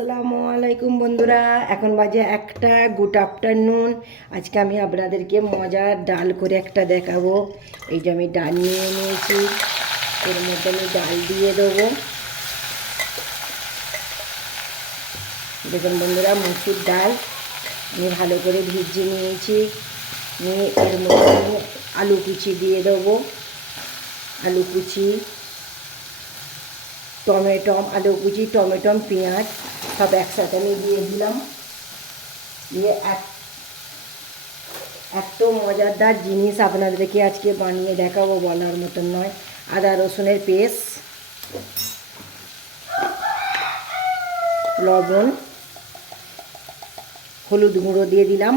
আসসালামু আলাইকুম বন্ধুরা, এখন বাজে একটা। Good afternoon. আজকে আমি আপনাদেরকে মজার ডাল করে একটা দেখাবো। এই যে আমি ডাল নিয়ে নিয়েছি, এর মধ্যে আমি ডাল দিয়ে দেবো। দেখুন বন্ধুরা, মুসুর ডাল আমি ভালো করে ভিজিয়ে নিয়েছি। নিয়ে এর মধ্যে আমি আলু কুচি দিয়ে দেবো। আলু কুচি, আলু কুচি, টমেটো, পেঁয়াজ সব একসাথে আমি দিয়ে দিলাম। দিয়ে এত মজাদার জিনিস আপনাদেরকে আজকে বানিয়ে দেখাবো, বলার মতন নয়। আদা রসুনের পেস্ট, লবণ, হলুদ গুঁড়ো দিয়ে দিলাম,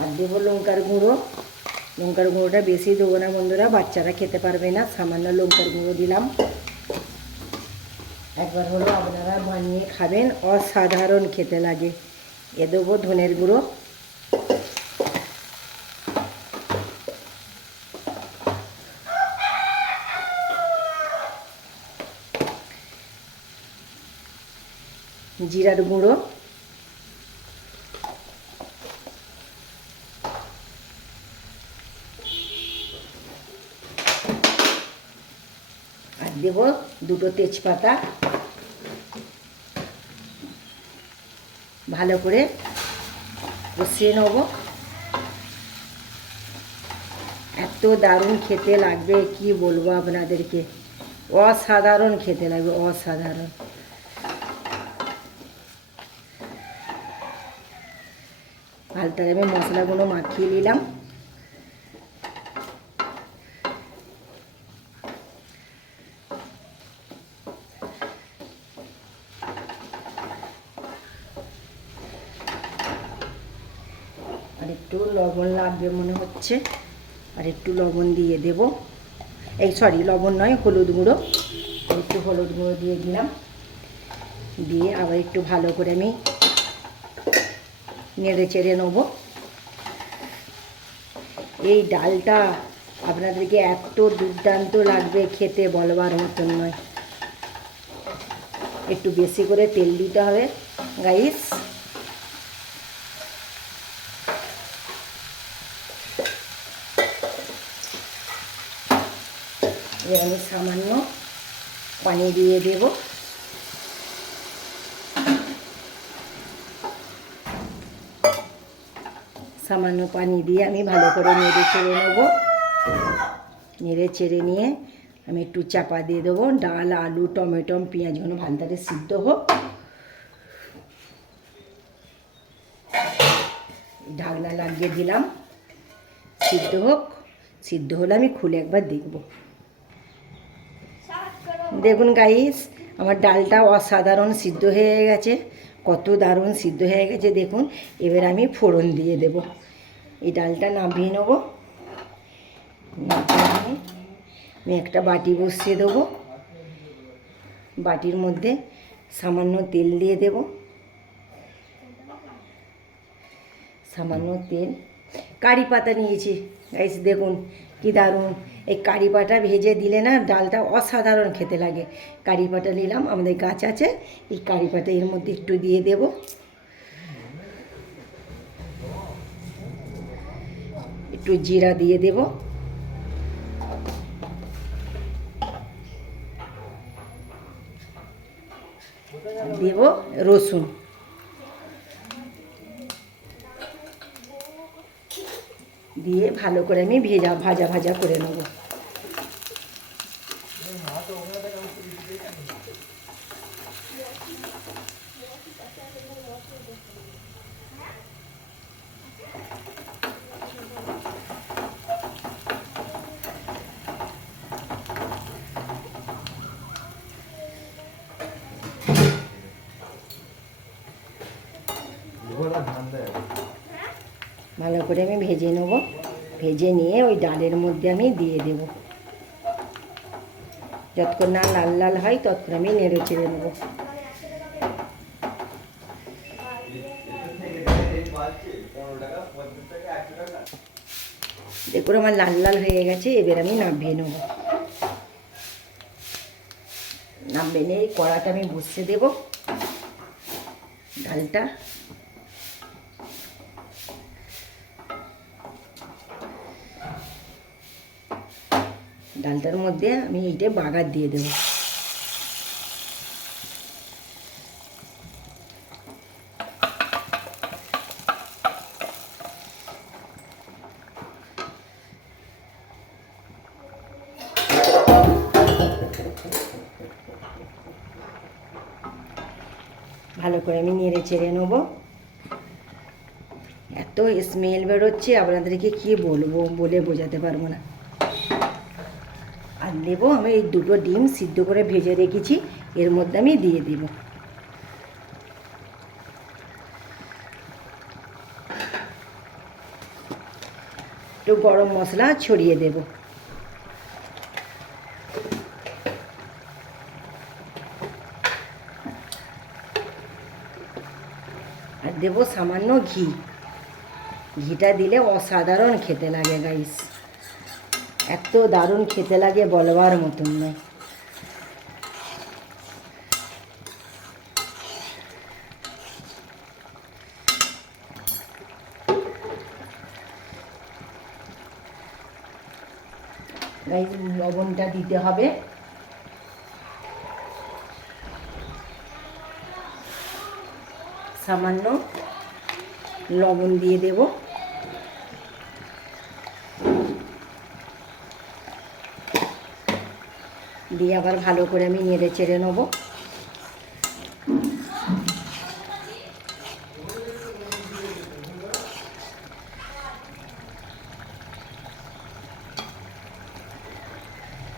আর দেবো লঙ্কার গুঁড়ো। লঙ্কার গুঁড়োটা বেশি দেবো না বন্ধুরা, বাচ্চারা খেতে পারবে না। সামান্য লঙ্কার গুঁড়ো দিলাম। একবার হলো আপনারা বানিয়ে খাবেন, অসাধারণ খেতে লাগে। এ দেবো ধনের গুঁড়ো, জিরার গুঁড়ো, আর দেব দুটো তেজপাতা। ভালো করে কষিয়ে নেব। এত দারুণ খেতে লাগবে, কি বলবো আপনাদেরকে, অসাধারণ খেতে লাগবে, অসাধারণ। ভালটারে আমি মশলাগুলো মাখিয়ে নিলাম। আর একটু লবণ লাগবে মনে হচ্ছে, আর একটু লবণ দিয়ে দেব। লবণ নয়, হলুদ গুঁড়ো। একটু হলুদ গুঁড়ো দিয়ে দিলাম। দিয়ে আবার একটু ভালো করে আমি নেড়ে চেড়ে নেবো। এই ডালটা আপনাদেরকে এত দুর্দান্ত লাগবে খেতে, বলবার মতন নয়। একটু বেশি করে তেল দিতে হবে গাইস। এবার আমি সামান্য পানি দিয়ে দেব। সামান্য পানি দিয়ে আমি ভালো করে নেড়ে চেড়ে নেব। নেড়ে চেড়ে নিয়ে আমি একটু চাপা দিয়ে দেবো। ডাল, আলু, টমেটো, পেঁয়াজগুলো ভালো সিদ্ধ হোক। ঢাকনা লাগিয়ে দিলাম, সিদ্ধ হোক। সিদ্ধ হলে আমি খুলে একবার দেখব। দেখুন গাইস, আমার ডালটা অসাধারণ সিদ্ধ হয়ে গেছে, কত দারুণ সিদ্ধ হয়ে গেছে দেখুন। এবার আমি ফোড়ন দিয়ে দেব। এই ডালটা নামিয়ে নেব। আমি একটা বাটি বসিয়ে দেবো। বাটির মধ্যে সামান্য তেল দিয়ে দেব। সামান্য তেল, কারি পাতা নিয়েছি গাইস, দেখুন কি দারুণ। এই কারি পাতা ভেজে দিলে না ডালটা অসাধারণ খেতে লাগে। কারি পাতা নিলাম, আমাদের গাছ আছে। এই কারি পাতা এর মধ্যে একটু দিয়ে দেব। একটু জিরা দিয়ে দেব। দেব রসুন। দিয়ে ভালো করে আমি ভাজা ভাজা করে নেব। ভালো করে আমি ভেজে নেব। ভেজে নিয়ে ওই ডালের মধ্যে আমি দিয়ে দেব। যতক্ষণ না লাল লাল হয় ততক্ষণ আমি নেড়ে চেড়ে নেব। দেখুন আমার লাল লাল হয়ে গেছে, এবার আমি নামিয়ে নেব। নামবে নিয়ে এই কড়াটা আমি বসিয়ে দেব ডালটা। ডালটার মধ্যে আমি এইটা বাগার দিয়ে দেবো। ভালো করে আমি নেড়ে চেড়ে নেবো। এত স্মেল বেরোচ্ছে আপনাদেরকে কি বলবো, বলে বোঝাতে পারবো না। আর দেবো আমি এই দুটো ডিম সিদ্ধ করে ভেজে রেখেছি, এর মধ্যে আমি দিয়ে দেব। একটু গরম মশলা ছড়িয়ে দেব। আর দেবো সামান্য ঘি। ঘিটা দিলে অসাধারণ খেতে লাগে গাইস, এত দারুণ খেতে লাগে বলবার মতন নয়। গাইস লবণটা দিতে হবে। সামান্য লবণ দিয়ে দেব। দিয়ে আবার ভালো করে আমি নেড়ে চেড়ে নেব।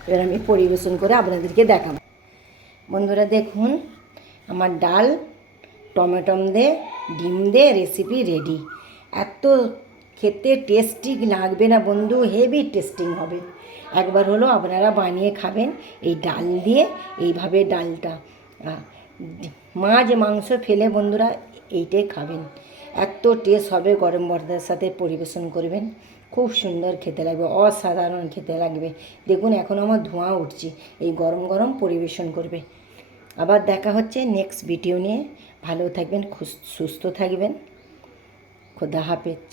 এবার আমি পরিবেশন করে আপনাদেরকে দেখাবো। বন্ধুরা দেখুন, আমার ডাল টমেটো দিয়ে ডিম দিয়ে রেসিপি রেডি। এত খেতে টেস্টি লাগবে না বন্ধু, হেভি টেস্টিং হবে। একবার হলো আপনারা বানিয়ে খাবেন এই ডাল দিয়ে। এইভাবে ডালটা মাছ মাংস ফেলে বন্ধুরা এইটাই খাবেন, এত টেস্ট হবে। গরম ভাতের সাথে পরিবেশন করবেন, খুব সুন্দর খেতে লাগবে, অসাধারণ খেতে লাগবে। দেখুন এখন আমার ধোঁয়া উঠছে, এই গরম গরম পরিবেশন করবে। আবার দেখা হচ্ছে নেক্সট ভিডিও নিয়ে। ভালো থাকবেন, সুস্থ থাকবেন। খোদা হাফেজ।